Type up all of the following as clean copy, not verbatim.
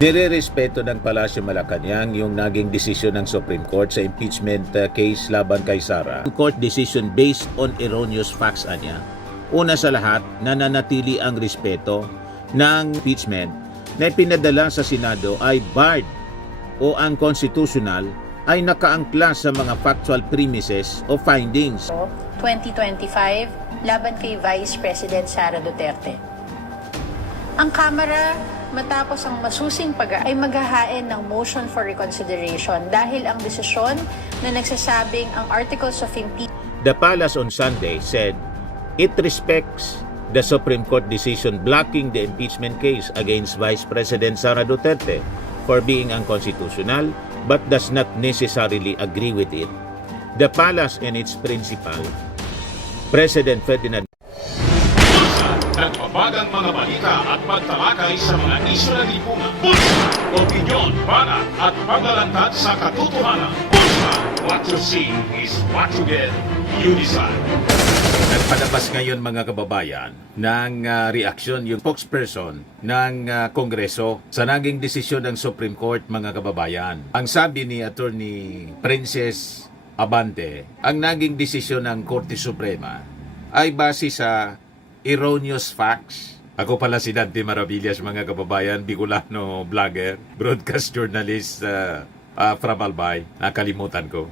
Nirerespeto ng Palasyo Malacanang yung naging desisyon ng Supreme Court sa impeachment case laban kay Sara. Court decision based on erroneous facts anya. Una sa lahat, nananatili ang respeto ng impeachment na ipinadala sa Senado ay barred o unconstitutional ay nakaangkla sa mga factual premises o findings. 2025 laban kay Vice President Sara Duterte. Ang Kamara matapos ang masusing ay maghahain ng motion for reconsideration dahil ang desisyon na nagsasabing ang articles of impeachment. The Palace on Sunday said it respects the Supreme Court decision blocking the impeachment case against Vice President Sara Duterte for being unconstitutional but does not necessarily agree with it. The Palace and its principal, President Ferdinand Nagbabagang mga balita at pagtalakay sa mga isyu ng lipunan. Bulsa, opinyon, banat at paglalantad sa katotohanan. Bulsa, what you see is what you get. You decide. Nagpalabas ngayon mga kababayan ng reaksyon yung spokesperson ng Kongreso sa naging desisyon ng Supreme Court mga kababayan. Ang sabi ni Attorney Princess Abante, ang naging desisyon ng Korte Suprema ay base sa erroneous facts. Ako pala si Dante Maravillas mga kababayan, Bicolano vlogger, broadcast journalist from Albay. Nakalimutan ko.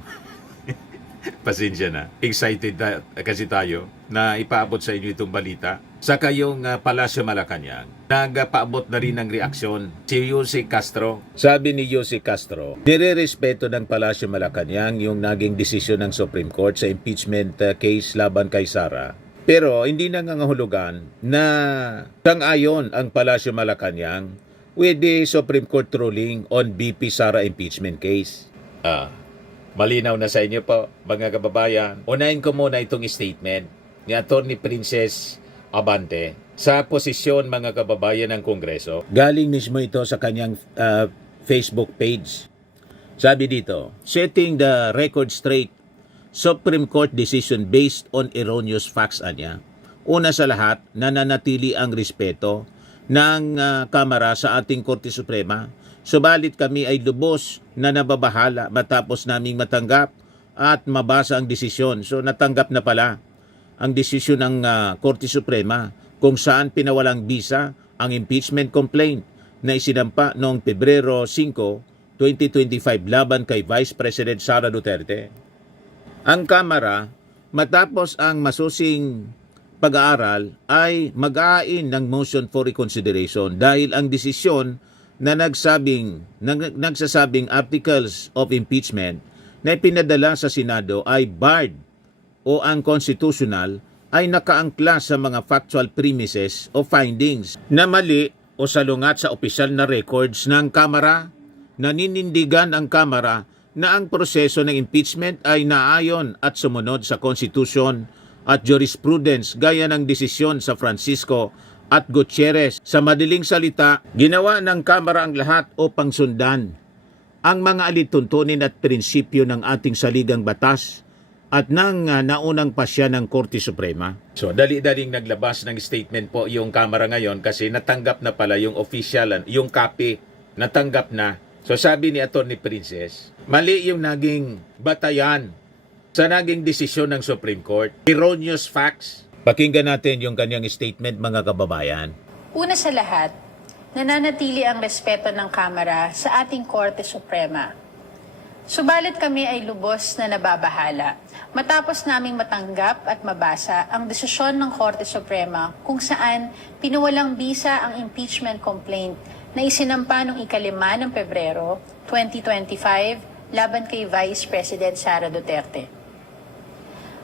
Pasensya na. Excited kasi tayo na ipaabot sa inyo itong balita. Sa kayong Palasyo Malacanang, nagpaabot na rin ng reaksyon si Jose Castro. Sabi ni Jose Castro, nirerespeto ng Palasyo Malacanang yung naging desisyon ng Supreme Court sa impeachment case laban kay Sara. Pero hindi nangangahulugan na sang-ayon ang Palasyo Malacanang with the Supreme Court ruling on BP Sara impeachment case. Malinaw na sa inyo po, mga kababayan. Unahin ko muna itong statement ni Attorney Princess Abante sa posisyon mga kababayan ng Kongreso. Galing mismo ito sa kanyang Facebook page. Sabi dito, setting the record straight, Supreme Court decision based on erroneous facts anya. Una sa lahat, nananatili ang respeto ng Kamara sa ating Korte Suprema. Subalit kami ay lubos na nababahala matapos naming matanggap at mabasa ang desisyon. So natanggap na pala ang desisyon ng Korte Suprema kung saan pinawalang bisa ang impeachment complaint na isinampa noong Pebrero 5, 2025 laban kay Vice President Sara Duterte. Ang Kamara, matapos ang masusing pag-aaral, ay mag-aain ng motion for reconsideration dahil ang desisyon na nagsasabing articles of impeachment na ipinadala sa Senado ay barred o unconstitutional ay nakaangkla sa mga factual premises o findings na mali o salungat sa opisyal na records ng Kamara. Naninindigan ang Kamara na ang proseso ng impeachment ay naayon at sumunod sa Constitution at jurisprudence gaya ng desisyon sa Francisco at Gutierrez. Sa madaling salita, ginawa ng Kamara ang lahat upang sundan ang mga alituntunin at prinsipyo ng ating saligang batas at ng naunang pasya ng Korte Suprema. So, dali-daling naglabas ng statement po yung Kamara ngayon kasi natanggap na pala yung official, yung copy, natanggap na. So sabi ni Attorney Princess, mali yung naging batayan sa naging desisyon ng Supreme Court. Erroneous facts. Pakinggan natin yung kanyang statement mga kababayan. Una sa lahat, nananatili ang respeto ng Kamara sa ating Korte Suprema. Subalit kami ay lubos na nababahala matapos naming matanggap at mabasa ang desisyon ng Korte Suprema kung saan pinawalang bisa ang impeachment complaint na isinampa noong 5 ng Pebrero 2025 laban kay Vice President Sara Duterte.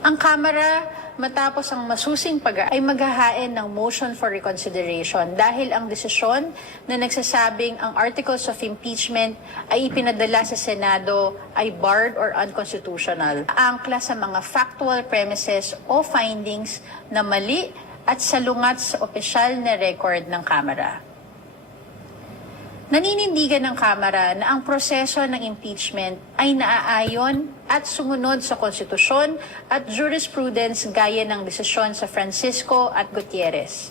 Ang Kamara, matapos ang masusing ay maghahain ng motion for reconsideration dahil ang desisyon na nagsasabing ang articles of impeachment ay ipinadala sa Senado ay barred or unconstitutional. Angkla sa mga factual premises o findings na mali at salungat sa opisyal na record ng Kamara. Naninindigan ng Kamara na ang proseso ng impeachment ay naaayon at sumunod sa konstitusyon at jurisprudence gaya ng desisyon sa Francisco at Gutierrez.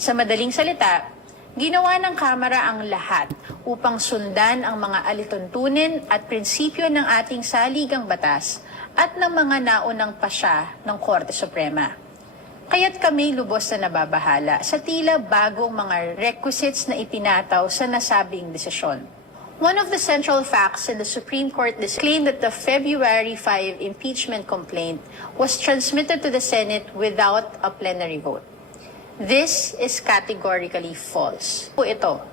Sa madaling salita, Ginawa ng Kamara ang lahat upang sundan ang mga alituntunin at prinsipyo ng ating saligang batas at ng mga naunang pasya ng Korte Suprema. Kaya't kami lubos na nababahala sa tila bagong mga requisites na itinataw sa nasabing desisyon. One of the central facts in the Supreme Court claimed that the February 5 impeachment complaint was transmitted to the Senate without a plenary vote. This is categorically false. Po ito.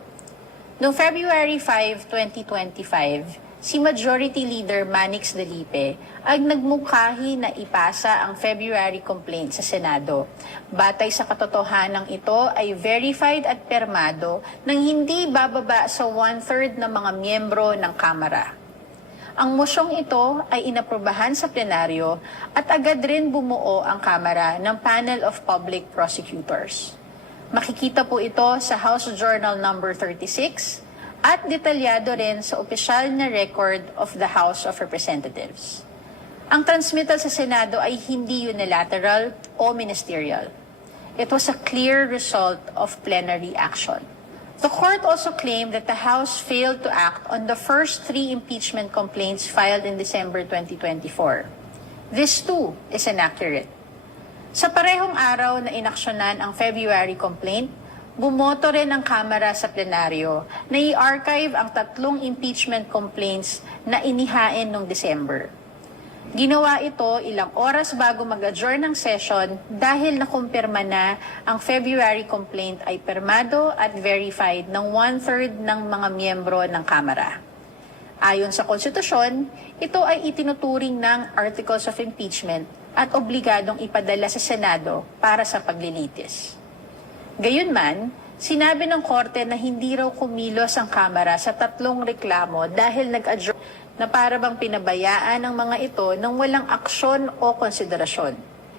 Noong February 5, 2025, si Majority Leader Manix Delipe ang nagmungkahi na ipasa ang February complaint sa Senado. Batay sa katotohanan ito ay verified at permado nang hindi bababa sa 1/3 ng mga miyembro ng Kamara. Ang mosyong ito ay inaprubahan sa plenaryo at agad rin bumuo ang Kamara ng Panel of Public Prosecutors. Makikita po ito sa House Journal number 36 at detalyado rin sa opisyal na record of the House of Representatives. Ang transmittal sa Senado ay hindi unilateral o ministerial. It was a clear result of plenary action. The court also claimed that the House failed to act on the first 3 impeachment complaints filed in December 2024. This too is inaccurate. Sa parehong araw na inaksyonan ang February complaint, bumoto rin ang Kamara sa plenaryo na i-archive ang 3 impeachment complaints na inihain noong December. Ginawa ito ilang oras bago mag-adjourn ng session dahil nakumpirma na ang February complaint ay permado at verified ng 1/3 ng mga miyembro ng Kamara. Ayon sa konstitusyon, ito ay itinuturing ng Articles of Impeachment at obligadong ipadala sa Senado para sa paglilitis. Gayunman, sinabi ng Korte na hindi raw kumilos ang Kamara sa 3 reklamo dahil nag-adjourn na para bang pinabayaan ang mga ito ng walang aksyon o konsiderasyon.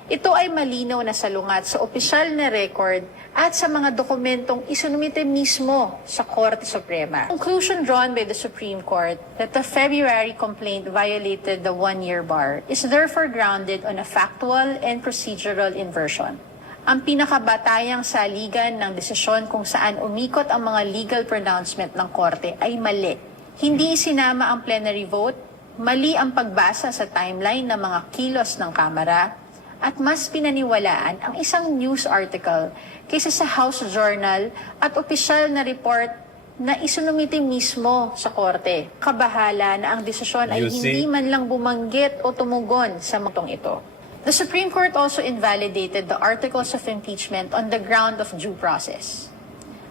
Ito ay malinaw na salungat sa opisyal na record at sa mga dokumentong isinumite mismo sa Korte Suprema. Conclusion drawn by the Supreme Court that the February complaint violated the 1-year bar is therefore grounded on a factual and procedural inversion. Ang pinakabatayang saligan ng desisyon kung saan umikot ang mga legal pronouncement ng Korte ay mali. Hindi isinama ang plenary vote, mali ang pagbasa sa timeline ng mga kilos ng Kamara, at mas pinaniwalaan ang isang news article kaysa sa House Journal at opisyal na report na isinumite mismo sa Korte. Kabahala na ang desisyon ay hindi man lang bumanggit o tumugon sa mutong ito. The Supreme Court also invalidated the articles of impeachment on the ground of due process.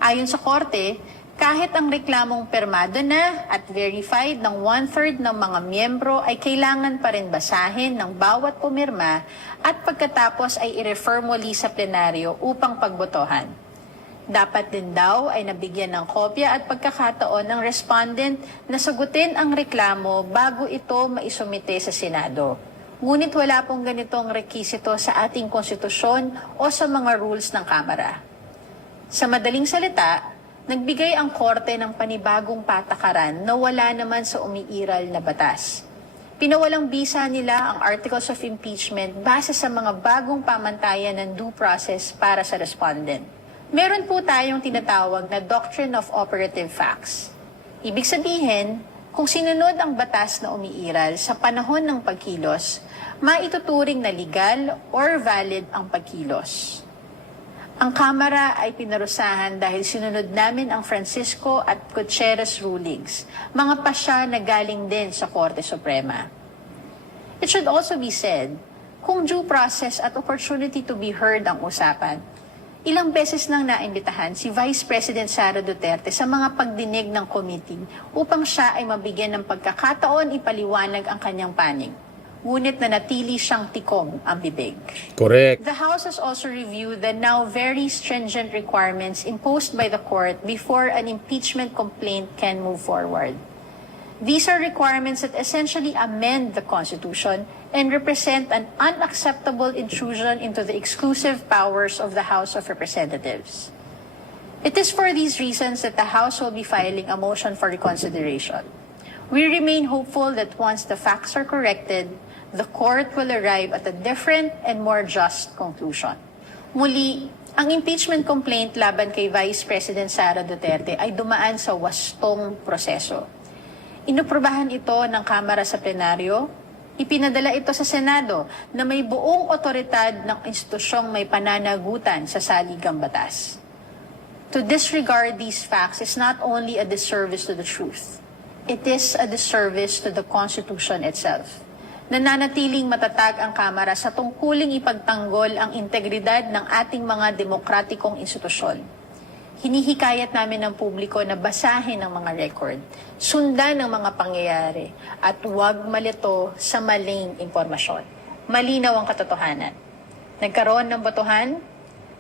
Ayon sa Korte, kahit ang reklamong permado na at verified ng 1/3 ng mga miyembro ay kailangan pa rin basahin ng bawat pumirma at pagkatapos ay i-refer muli sa plenaryo upang pagbotohan. Dapat din daw ay nabigyan ng kopya at pagkakataon ng respondent na sagutin ang reklamo bago ito maisumite sa Senado. Ngunit wala pong ganitong rekisito sa ating konstitusyon o sa mga rules ng Kamara. Sa madaling salita, nagbigay ang Korte ng panibagong patakaran na wala naman sa umiiral na batas. Pinawalang bisa nila ang Articles of Impeachment base sa mga bagong pamantayan ng due process para sa respondent. Meron po tayong tinatawag na Doctrine of Operative Facts. Ibig sabihin, kung sinunod ang batas na umiiral sa panahon ng pagkilos, maituturing na legal or valid ang pagkilos. Ang Kamara ay pinarusahan dahil sinunod namin ang Francisco at Gutierrez rulings, mga pasya na galing din sa Korte Suprema. It should also be said, kung due process at opportunity to be heard ang usapan, ilang beses nang naimbitahan si Vice President Sara Duterte sa mga pagdinig ng committee upang siya ay mabigyan ng pagkakataon ipaliwanag ang kanyang panig. Ngunit nanatili siyang tikom ang bibig. Correct. The House has also reviewed the now very stringent requirements imposed by the court before an impeachment complaint can move forward. These are requirements that essentially amend the Constitution and represent an unacceptable intrusion into the exclusive powers of the House of Representatives. It is for these reasons that the House will be filing a motion for reconsideration. We remain hopeful that once the facts are corrected, the court will arrive at a different and more just conclusion. Muli, Ang impeachment complaint laban kay Vice President Sara Duterte ay dumaan sa wastong proseso. Inuprubahan ito ng Kamara sa plenaryo, ipinadala ito sa Senado na may buong otoridad ng institusyong may pananagutan sa saligang batas. To disregard these facts is not only a disservice to the truth, it is a disservice to the Constitution itself. Nananatiling matatag ang Kamara sa tungkuling ipagtanggol ang integridad ng ating mga demokratikong institusyon. Hinihikayat namin ng publiko na basahin ang mga record, sundan ang mga pangyayari, at huwag malito sa maling impormasyon. Malinaw ang katotohanan. Nagkaroon ng botohan,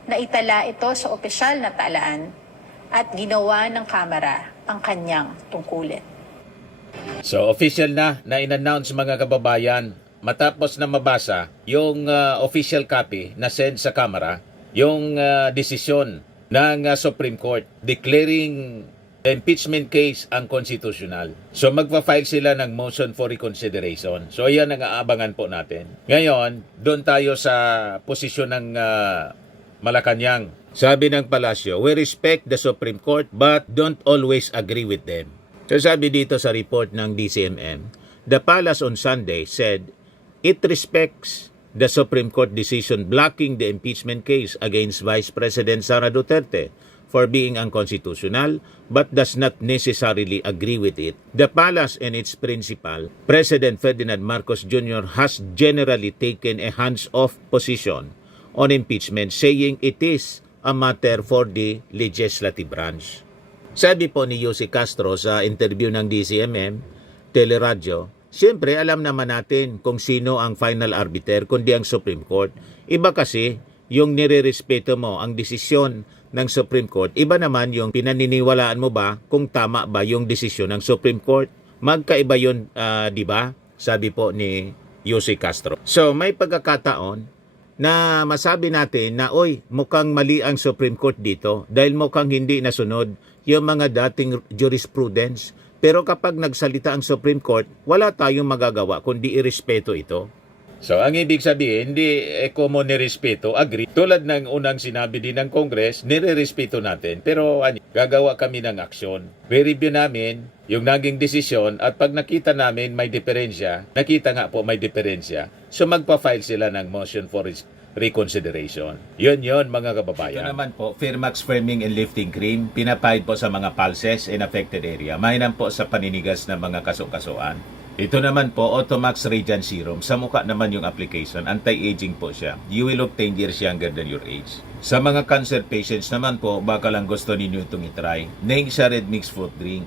naitala ito sa opisyal na talaan, at ginawa ng Kamara ang kanyang tungkulin. So official na in-announce mga kababayan matapos na mabasa yung official copy na send sa Kamara, yung desisyon ng Supreme Court declaring the impeachment case unconstitutional. So magpa-file sila ng motion for reconsideration. So yan ang aabangan po natin. Ngayon, doon tayo sa posisyon ng Malacanang. Sabi ng Palasyo, we respect the Supreme Court but don't always agree with them. So sabi dito sa report ng DCMM, the Palace on Sunday said it respects the Supreme Court decision blocking the impeachment case against Vice President Sara Duterte for being unconstitutional but does not necessarily agree with it. The Palace and its principal, President Ferdinand Marcos Jr. has generally taken a hands-off position on impeachment, saying it is a matter for the legislative branch. Sabi po ni Yossi Castro sa interview ng DCMM, Teleradyo, siyempre alam naman natin kung sino ang final arbiter kundi ang Supreme Court. Iba kasi yung nirerespeto mo ang desisyon ng Supreme Court. Iba naman yung pinaniniwalaan mo ba kung tama ba yung desisyon ng Supreme Court. Magkaiba yun, di ba? Sabi po ni Yossi Castro. So may pagkakataon na masabi natin na oy, mukhang mali ang Supreme Court dito dahil mukhang hindi nasunod yung mga dating jurisprudence. Pero kapag nagsalita ang Supreme Court, wala tayong magagawa kundi irespeto ito. So ang ibig sabihin, hindi como nirespeto, agree. Tulad ng unang sinabi din ng Congress, nirerespeto natin. Pero gagawa kami ng aksyon. Re-review namin yung naging desisyon at pag nakita namin may diferensya, nakita nga po may diferensya, so magpa-file sila ng motion for reconsideration. Yun mga kababayan. Ito naman po, Firmax Firming and Lifting Cream, pinapahid po sa mga pulses in affected area. Mainam po sa paninigas ng mga kaso-kasuan. Ito naman po, Automax Radiant Serum. Sa mukha naman yung application, anti-aging po siya. You will look 10 years younger than your age. Sa mga cancer patients naman po, baka lang gusto ninyo itong itry. Neng siya Red Mix Fruit Drink.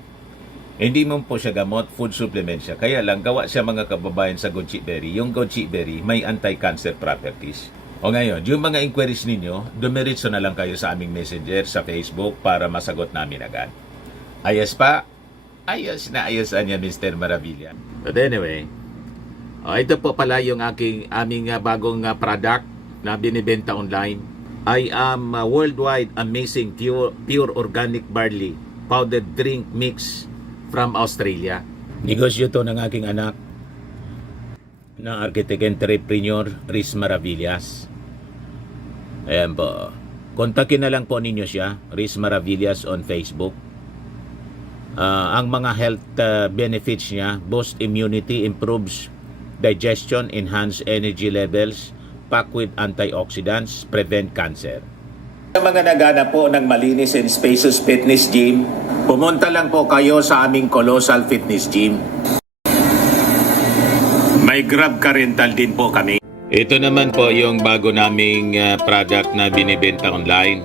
Hindi mo po siya gamot, food supplement siya. Kaya lang, gawa siya mga kababayan sa goji berry. Yung goji berry, may anti-cancer properties. O ngayon, yung mga inquiries ninyo, dumiritso na lang kayo sa aming messenger sa Facebook para masagot namin agad. Ayos pa? Ayos na ayos niya, Mr. Maravilla. But anyway, ito po pala yung aming bagong product na binibenta online. I am worldwide amazing pure organic barley powdered drink mix from Australia. Negosyo to ng aking anak na architect entrepreneur Riz Maravillas. Ayan po. Kontakin na lang po ninyo siya, Riz Maravillas on Facebook. Ang mga health benefits niya, boost immunity, improves digestion, enhance energy levels, packed with antioxidants, prevent cancer. Sa mga nagana po ng malinis and spacious fitness gym, pumunta lang po kayo sa aming Colossal Fitness Gym. May Grab car rental din po kami. Ito naman po yung bago naming product na binibenta online.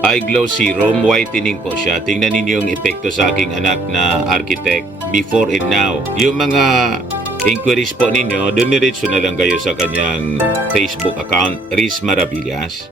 Eye Glow Serum, whitening po siya. Tingnan ninyo yung epekto sa aking anak na architect before and now. Yung mga inquiries po ninyo, dumiretso na lang kayo sa kanyang Facebook account, Riz Maravillas.